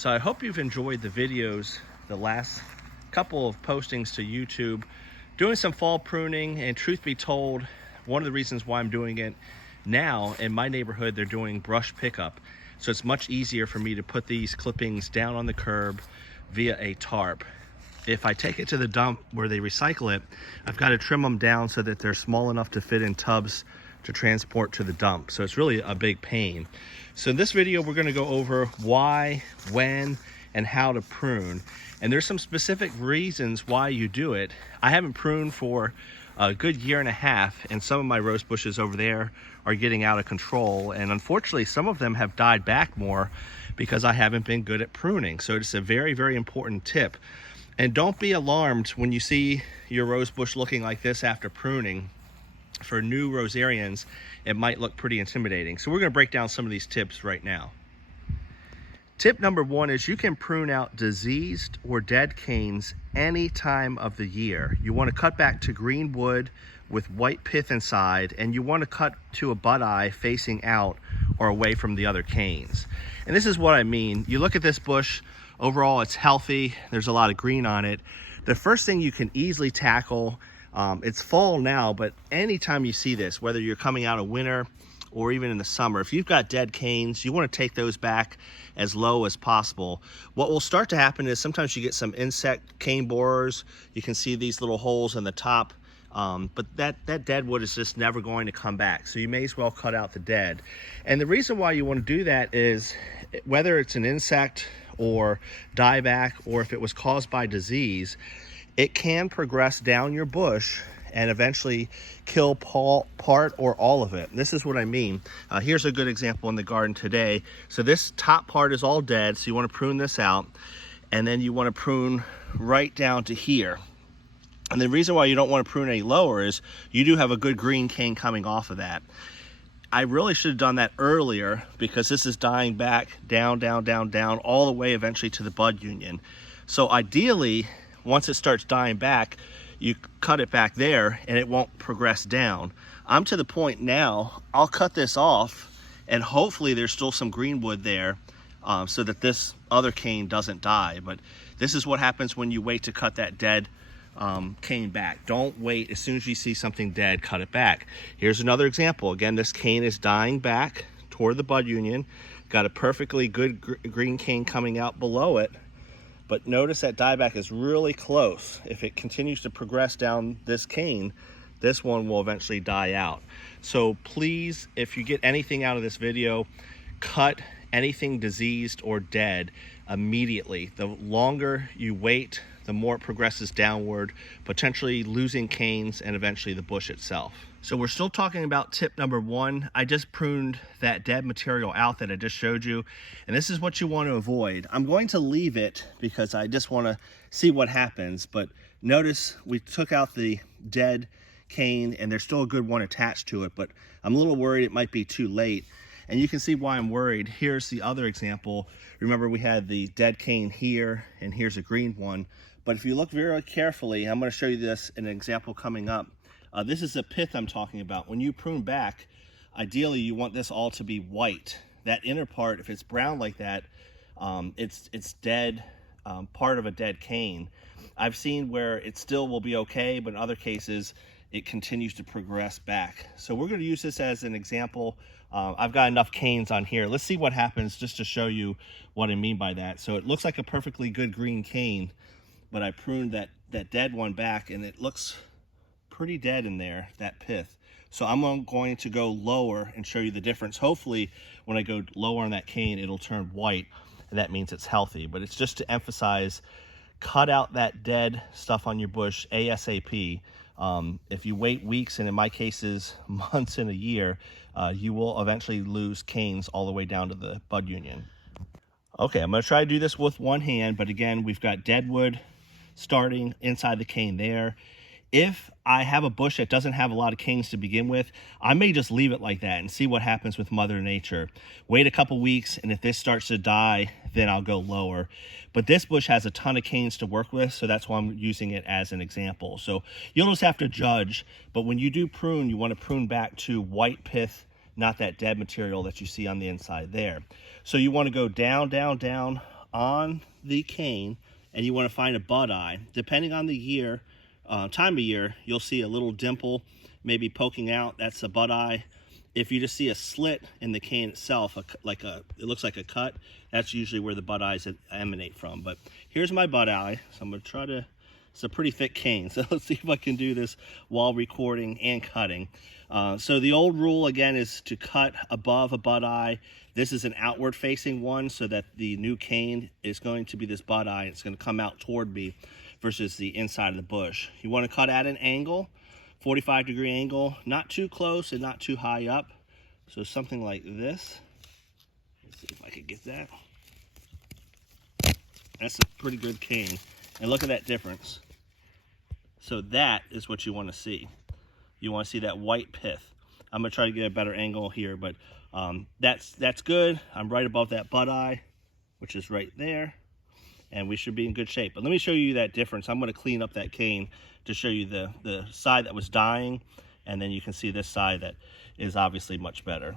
So I hope you've enjoyed the videos, the last couple of postings to YouTube, doing some fall pruning. And truth be told, one of the reasons why I'm doing it now in my neighborhood, they're doing brush pickup. So it's much easier for me to put these clippings down on the curb via a tarp. If I take it to the dump where they recycle it, I've got to trim them down so that they're small enough to fit in tubs to transport to the dump. So it's really a big pain. So in this video, we're going to go over why, when, and how to prune. And there's some specific reasons why you do it. I haven't pruned for a good year and a half, and some of my rose bushes over there are getting out of control. And unfortunately, some of them have died back more because I haven't been good at pruning. So it's a very, very important tip. And don't be alarmed when you see your rose bush looking like this after pruning. For new rosarians, it might look pretty intimidating. So we're going to break down some of these tips right now. Tip number one is you can prune out diseased or dead canes any time of the year. You want to cut back to green wood with white pith inside, and you want to cut to a bud eye facing out or away from the other canes. And this is what I mean. You look at this bush, overall it's healthy, there's a lot of green on it. The first thing you can easily tackle, it's fall now, but anytime you see this, whether you're coming out of winter or even in the summer, if you've got dead canes, you want to take those back as low as possible. What will start to happen is sometimes you get some insect cane borers. You can see these little holes in the top, but that dead wood is just never going to come back. So you may as well cut out the dead. And the reason why you want to do that is whether it's an insect or dieback, or if it was caused by disease, it can progress down your bush and eventually kill part or all of it. This is what I mean. Here's a good example in the garden today. So this top part is all dead, so you want to prune this out, and then you want to prune right down to here. And the reason why you don't want to prune any lower is you do have a good green cane coming off of that. I really should have done that earlier because this is dying back down, down, down, down, all the way eventually to the bud union. So ideally, once it starts dying back, you cut it back there and it won't progress down. I'm to the point now, I'll cut this off and hopefully there's still some green wood there so that this other cane doesn't die. But this is what happens when you wait to cut that dead cane back. Don't wait. As soon as you see something dead, cut it back. Here's another example. Again, this cane is dying back toward the bud union. Got a perfectly good green cane coming out below it. But notice that dieback is really close. If it continues to progress down this cane, this one will eventually die out. So please, if you get anything out of this video, cut anything diseased or dead immediately. The longer you wait, the more it progresses downward, potentially losing canes and eventually the bush itself. So we're still talking about tip number one. I just pruned that dead material out that I just showed you, and this is what you want to avoid. I'm going to leave it because I just want to see what happens, but notice we took out the dead cane and there's still a good one attached to it, but I'm a little worried it might be too late. And you can see why I'm worried. Here's the other example. Remember, we had the dead cane here, and here's a green one. But if you look very carefully, I'm going to show you this in an example coming up. This is the pith I'm talking about. When you prune back, ideally you want this all to be white. That inner part, if it's brown like that, it's dead, part of a dead cane. I've seen where it still will be okay, but in other cases, it continues to progress back. So we're going to use this as an example. I've got enough canes on here. Let's see what happens just to show you what I mean by that. So it looks like a perfectly good green cane, but I pruned that dead one back and it looks pretty dead in there, that pith. So I'm going to go lower and show you the difference. Hopefully when I go lower on that cane, it'll turn white, and that means it's healthy. But it's just to emphasize, cut out that dead stuff on your bush ASAP. If you wait weeks, and in my cases months and a year, you will eventually lose canes all the way down to the bud union. Okay, I'm going to try to do this with one hand, but again, we've got dead wood starting inside the cane there. If I have a bush that doesn't have a lot of canes to begin with, I may just leave it like that and see what happens with Mother Nature. Wait a couple weeks, and if this starts to die, then I'll go lower. But this bush has a ton of canes to work with, so that's why I'm using it as an example. So you'll just have to judge, but when you do prune, you want to prune back to white pith, not that dead material that you see on the inside there. So you want to go down, down, down, on the cane and you want to find a bud eye, depending on the year, time of year, you'll see a little dimple maybe poking out. That's a bud eye. If you just see a slit in the cane itself, it looks like a cut, that's usually where the bud eyes emanate from. But here's my bud eye. So I'm going to try to, it's a pretty thick cane, so let's see if I can do this while recording and cutting. So the old rule again is to cut above a bud eye. This is an outward facing one, so that the new cane is going to be this bud eye. It's going to come out toward me versus the inside of the bush. You want to cut at an angle, 45-degree angle, not too close and not too high up. So something like this. Let's see if I can get that. That's a pretty good cane. And look at that difference. So that is what you want to see. You want to see that white pith. I'm going to try to get a better angle here, but that's good. I'm right above that bud eye, which is right there. And we should be in good shape. But let me show you that difference. I'm going to clean up that cane to show you the side that was dying, and then you can see this side that is obviously much better.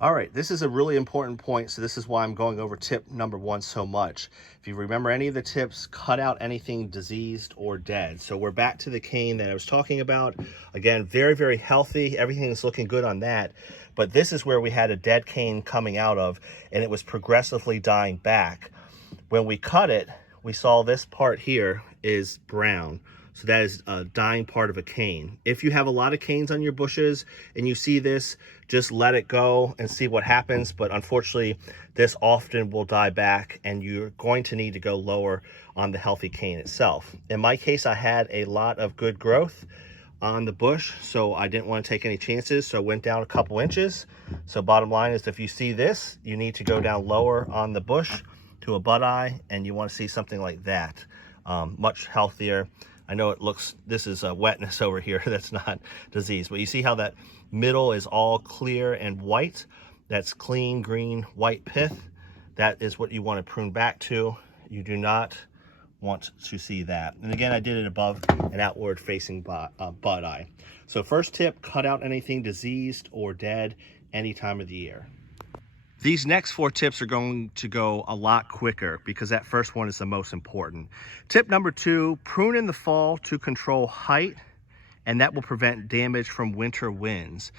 All right, this is a really important point, so this is why I'm going over tip number 1 so much. If you remember any of the tips, cut out anything diseased or dead. So we're back to the cane that I was talking about. Again, very, very healthy. Everything is looking good on that. But this is where we had a dead cane coming out of, and it was progressively dying back. When we cut it, we saw this part here is brown. So that is a dying part of a cane. If you have a lot of canes on your bushes and you see this, just let it go and see what happens. But unfortunately, this often will die back and you're going to need to go lower on the healthy cane itself. In my case, I had a lot of good growth on the bush, so I didn't want to take any chances. So I went down a couple inches. So bottom line is, if you see this, you need to go down lower on the bush to a bud eye, and you want to see something like that. Much healthier. I know it looks, this is a wetness over here, that's not disease, but you see how that middle is all clear and white? That's clean, green, white pith. That is what you want to prune back to. You do not want to see that. And again, I did it above an outward facing bud eye. So first tip, cut out anything diseased or dead any time of the year. These next 4 tips are going to go a lot quicker because that first one is the most important. Tip number 2, prune in the fall to control height, and that will prevent damage from winter winds.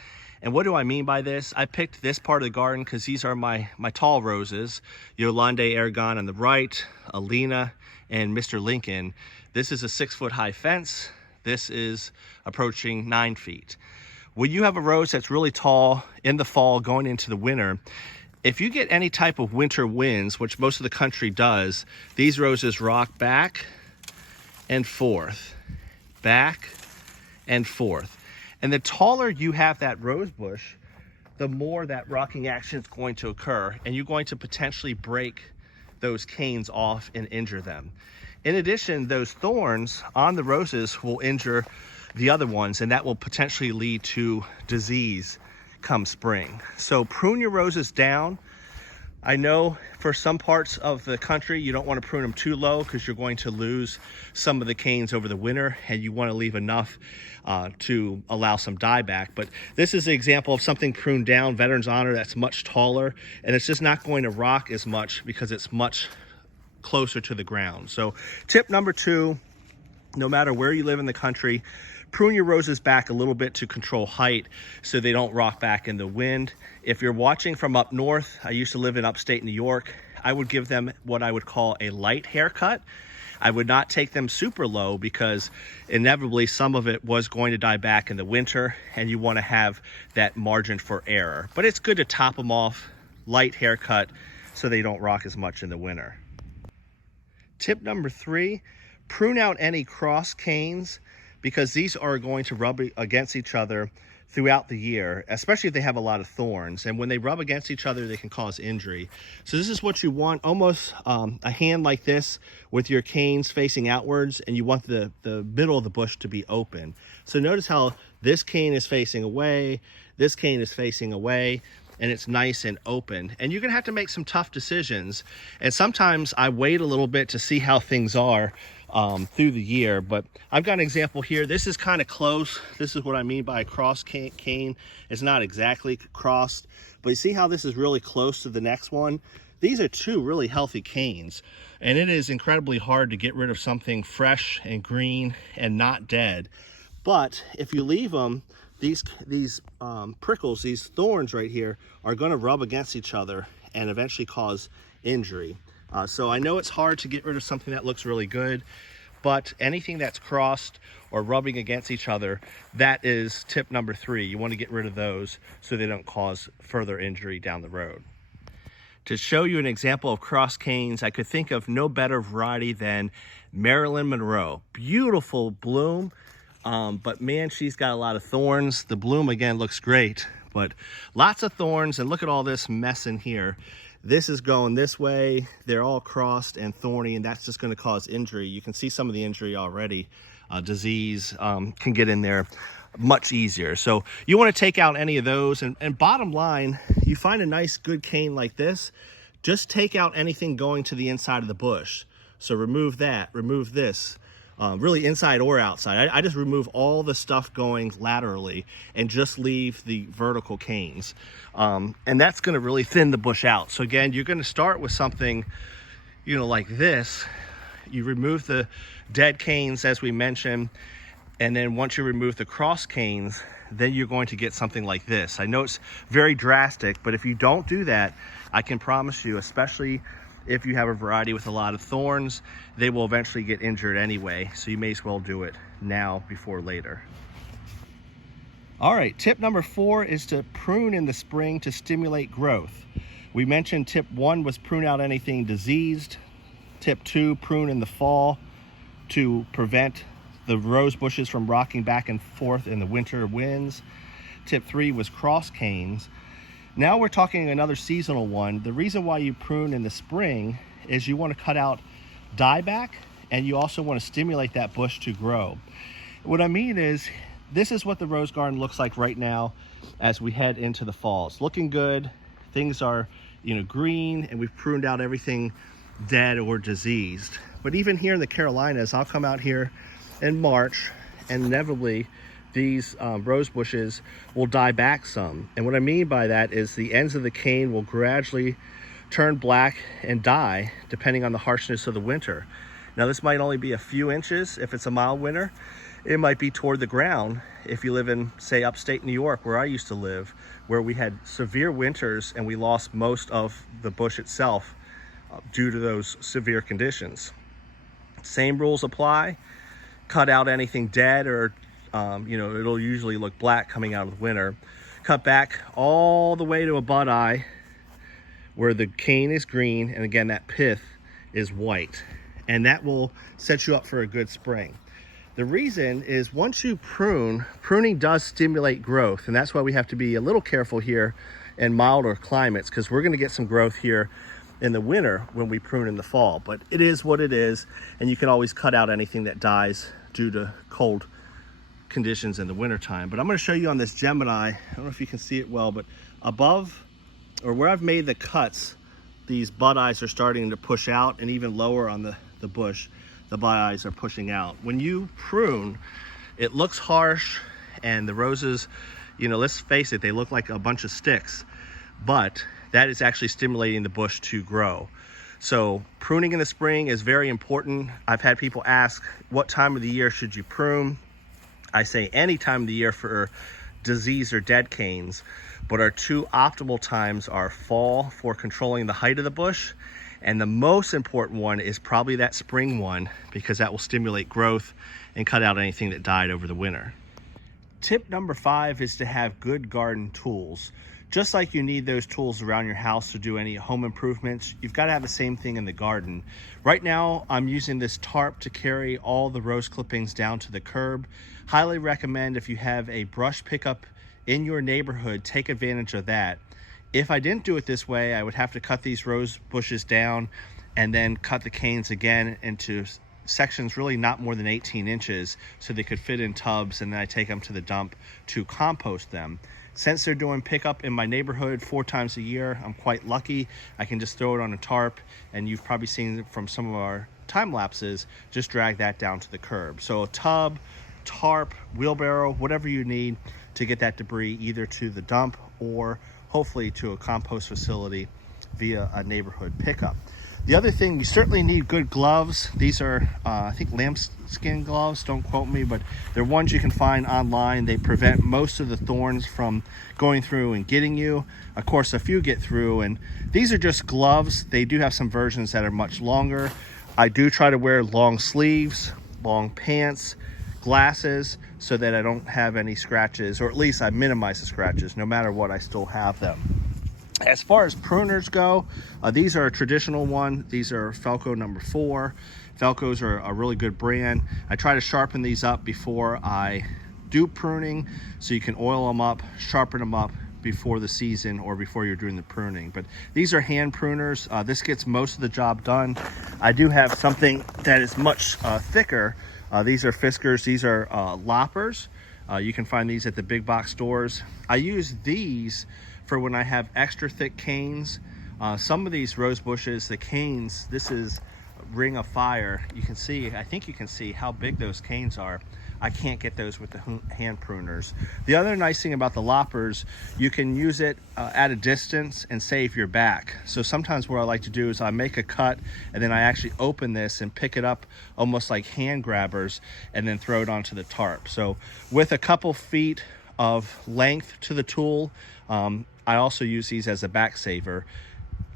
And what do I mean by this? I picked this part of the garden because these are my tall roses. Yolande Aragon on the right, Alina, and Mr. Lincoln. This is a 6-foot high fence. This is approaching 9 feet. When you have a rose that's really tall in the fall going into the winter, if you get any type of winter winds, which most of the country does, these roses rock back and forth, back and forth. And the taller you have that rose bush, the more that rocking action is going to occur, and you're going to potentially break those canes off and injure them. In addition, those thorns on the roses will injure the other ones, and that will potentially lead to disease come spring. So prune your roses down. I know for some parts of the country you don't want to prune them too low because you're going to lose some of the canes over the winter, and you want to leave enough to allow some dieback. But this is an example of something pruned down, Veterans Honor, that's much taller, and it's just not going to rock as much because it's much closer to the ground. So tip number 2, no matter where you live in the country, prune your roses back a little bit to control height so they don't rock back in the wind. If you're watching from up north, I used to live in upstate New York, I would give them what I would call a light haircut. I would not take them super low because inevitably some of it was going to die back in the winter, and you want to have that margin for error. But it's good to top them off, light haircut, so they don't rock as much in the winter. Tip number 3, prune out any cross canes, because these are going to rub against each other throughout the year, especially if they have a lot of thorns. And when they rub against each other, they can cause injury. So this is what you want, almost a hand like this with your canes facing outwards, and you want the middle of the bush to be open. So notice how this cane is facing away, this cane is facing away, and it's nice and open. And you're gonna have to make some tough decisions. And sometimes I wait a little bit to see how things are through the year, but I've got an example here. This is kind of close. This is what I mean by a cross cane. It's not exactly crossed, but you see how this is really close to the next one. these are two really healthy canes, and it is incredibly hard to get rid of something fresh and green and not dead. But if you leave them, these prickles, these thorns right here, are going to rub against each other and eventually cause injury. So I know it's hard to get rid of something that looks really good, but anything that's crossed or rubbing against each other, that is tip number 3. You want to get rid of those so they don't cause further injury down the road. To show you an example of cross canes, I could think of no better variety than Marilyn Monroe. Beautiful bloom, but man, she's got a lot of thorns. The bloom again looks great, but lots of thorns, and look at all this mess in here. This is going this way, they're all crossed and thorny, and that's just going to cause injury. You can see some of the injury already. Disease can get in there much easier. So you want to take out any of those, and bottom line, you find a nice good cane like this, just take out anything going to the inside of the bush. So remove that, remove this. Really inside or outside. I just remove all the stuff going laterally and just leave the vertical canes. And that's going to really thin the bush out. So again, you're going to start with something, you know, like this. You remove the dead canes, as we mentioned, and then once you remove the cross canes, then you're going to get something like this. I know it's very drastic, but if you don't do that, I can promise you, especially if you have a variety with a lot of thorns, they will eventually get injured anyway. So you may as well do it now before later. All right, tip number 4 is to prune in the spring to stimulate growth. We mentioned tip 1 was prune out anything diseased. Tip 2, prune in the fall to prevent the rose bushes from rocking back and forth in the winter winds. Tip 3 was cross canes. Now we're talking another seasonal one. The reason why you prune in the spring is you want to cut out dieback, and you also want to stimulate that bush to grow. What I mean is, this is what the rose garden looks like right now as we head into the fall. It's looking good. Things are, you know, green, and we've pruned out everything dead or diseased. But even here in the Carolinas, I'll come out here in March, and inevitably these rose bushes will die back some. And what I mean by that is the ends of the cane will gradually turn black and die depending on the harshness of the winter. Now this might only be a few inches if it's a mild winter. It might be toward the ground if you live in, say, upstate New York, where I used to live, where we had severe winters and we lost most of the bush itself due to those severe conditions. Same rules apply. Cut out anything dead, or you know, it'll usually look black coming out of the winter. Cut back all the way to a bud eye where the cane is green, and again, that pith is white, and that will set you up for a good spring. The reason is, once you prune, pruning does stimulate growth, and that's why we have to be a little careful here in milder climates, because we're going to get some growth here in the winter when we prune in the fall. But it is what it is, and you can always cut out anything that dies due to cold conditions in the wintertime. But I'm going to show you on this Gemini, I don't know if you can see it well, but above, or where I've made the cuts, these bud eyes are starting to push out, and even lower on the bush, the bud eyes are pushing out. When you prune, it looks harsh, and the roses, you know, let's face it, they look like a bunch of sticks, but that is actually stimulating the bush to grow. So pruning in the spring is very important. I've had people ask, what time of the year should you prune? I say any time of the year for disease or dead canes, but our two optimal times are fall for controlling the height of the bush, and the most important one is probably that spring one, because that will stimulate growth and cut out anything that died over the winter. Tip number 5 is to have good garden tools. Just like you need those tools around your house to do any home improvements, you've got to have the same thing in the garden. Right now, I'm using this tarp to carry all the rose clippings down to the curb. Highly recommend, if you have a brush pickup in your neighborhood, take advantage of that. If I didn't do it this way, I would have to cut these rose bushes down and then cut the canes again into sections really not more than 18 inches so they could fit in tubs, and then I take them to the dump to compost them. Since they're doing pickup in my neighborhood 4 times a year, I'm quite lucky. I can just throw it on a tarp, and you've probably seen from some of our time lapses, just drag that down to the curb. So a tub, tarp, wheelbarrow, whatever you need to get that debris either to the dump or hopefully to a compost facility via a neighborhood pickup. The other thing, you certainly need good gloves. These are, I think, lambskin gloves, don't quote me, but they're ones you can find online. They prevent most of the thorns from going through and getting you. Of course, a few get through, and these are just gloves. They do have some versions that are much longer. I do try to wear long sleeves, long pants, glasses, so that I don't have any scratches, or at least I minimize the scratches. No matter what, I still have them. As far as pruners go, these are a traditional one. These are Felco number 4. Felcos are a really good brand. I try to sharpen these up before I do pruning, so you can oil them up, sharpen them up before the season or before you're doing the pruning. But these are hand pruners. This gets most of the job done. I do have something that is much thicker. These are Fiskars. These are loppers. You can find these at the big box stores. I use these for when I have extra thick canes. Some of these rose bushes, the canes, this is Ring of Fire. You can see, I think you can see how big those canes are. I can't get those with the hand pruners. The other nice thing about the loppers, you can use it at a distance and save your back. So sometimes what I like to do is I make a cut and then I actually open this and pick it up almost like hand grabbers and then throw it onto the tarp. So with a couple feet of length to the tool, I also use these as a back saver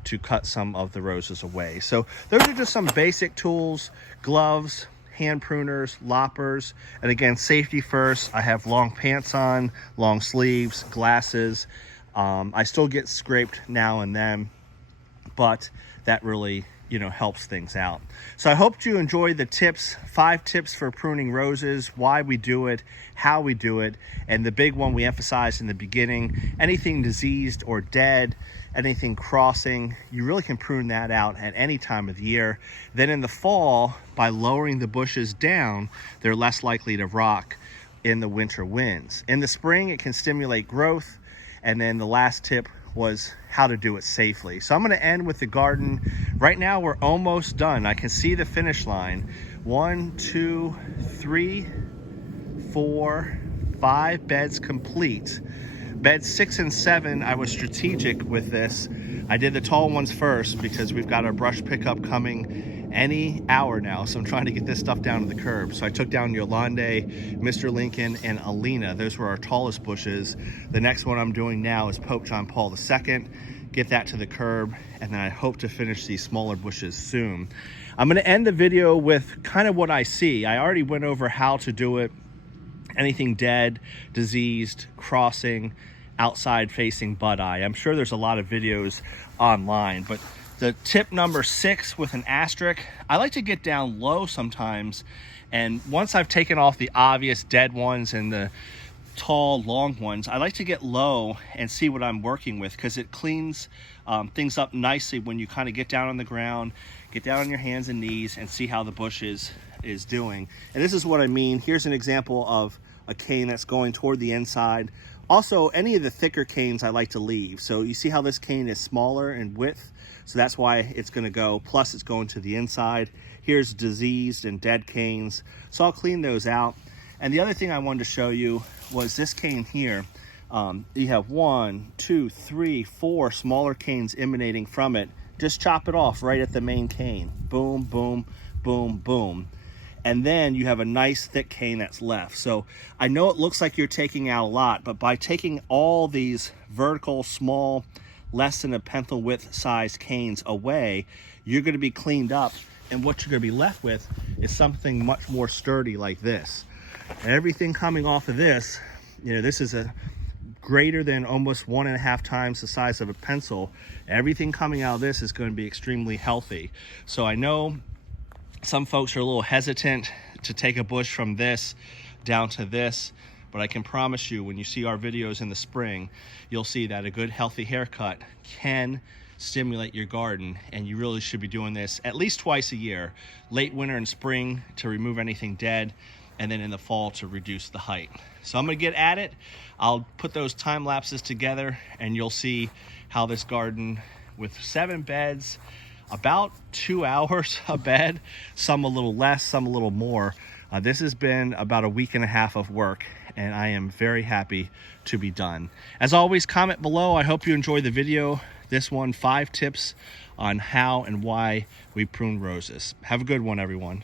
to cut some of the roses away. So those are just some basic tools: gloves, hand pruners, loppers, and again, safety first. I have long pants on, long sleeves, glasses. I still get scraped now and then, but that really, helps things out. So I hope you enjoyed the tips, 5 tips for pruning roses, why we do it, how we do it, and the big one we emphasized in the beginning: anything diseased or dead, anything crossing, you really can prune that out at any time of the year. Then in the fall, by lowering the bushes down, they're less likely to rock in the winter winds. In the spring, it can stimulate growth. And then the last tip was how to do it safely. So I'm going to end with the garden. Right now we're almost done. I can see the finish line. 1, 2, 3, 4, 5 beds complete. Beds 6 and 7, I was strategic with this. I did the tall ones first because we've got our brush pickup coming any hour now, so I'm trying to get this stuff down to the curb. So I took down Yolande, Mr. Lincoln, and Alina. Those were our tallest bushes. The next one I'm doing now is Pope John Paul II. Get that to the curb, and then I hope to finish these smaller bushes soon. I'm going to end the video with kind of what I see. I already went over how to do it. Anything dead, diseased, crossing, outside facing bud eye. I'm sure there's a lot of videos online, but the tip number 6 with an asterisk, I like to get down low sometimes, and once I've taken off the obvious dead ones and the tall long ones, I like to get low and see what I'm working with, because it cleans things up nicely when you kind of get down on the ground, get down on your hands and knees and see how the bush is doing. And this is what I mean. Here's an example of a cane that's going toward the inside. Also, any of the thicker canes I like to leave. So you see how this cane is smaller in width, so that's why it's going to go, plus it's going to the inside. Here's diseased and dead canes, so I'll clean those out. And the other thing I wanted to show you was this cane here. You have 1, 2, 3, 4 smaller canes emanating from it. Just chop it off right at the main cane. Boom, boom, boom, boom. And then you have a nice thick cane that's left. So I know it looks like you're taking out a lot, but by taking all these vertical, small, less than a pencil width size canes away, you're going to be cleaned up, and what you're going to be left with is something much more sturdy like this. And everything coming off of this, this is a greater than almost 1.5 times the size of a pencil. Everything coming out of this is going to be extremely healthy. So I know some folks are a little hesitant to take a bush from this down to this, but I can promise you, when you see our videos in the spring, you'll see that a good healthy haircut can stimulate your garden, and you really should be doing this at least twice a year. Late winter and spring to remove anything dead, and then in the fall to reduce the height. So I'm gonna get at it. I'll put those time lapses together and you'll see how this garden with 7 beds, about 2 hours a bed, some a little less, some a little more. This has been about a week and a half of work, and I am very happy to be done. As always, comment below. I hope you enjoyed the video. this one, 5 tips on how and why we prune roses. Have a good one, everyone.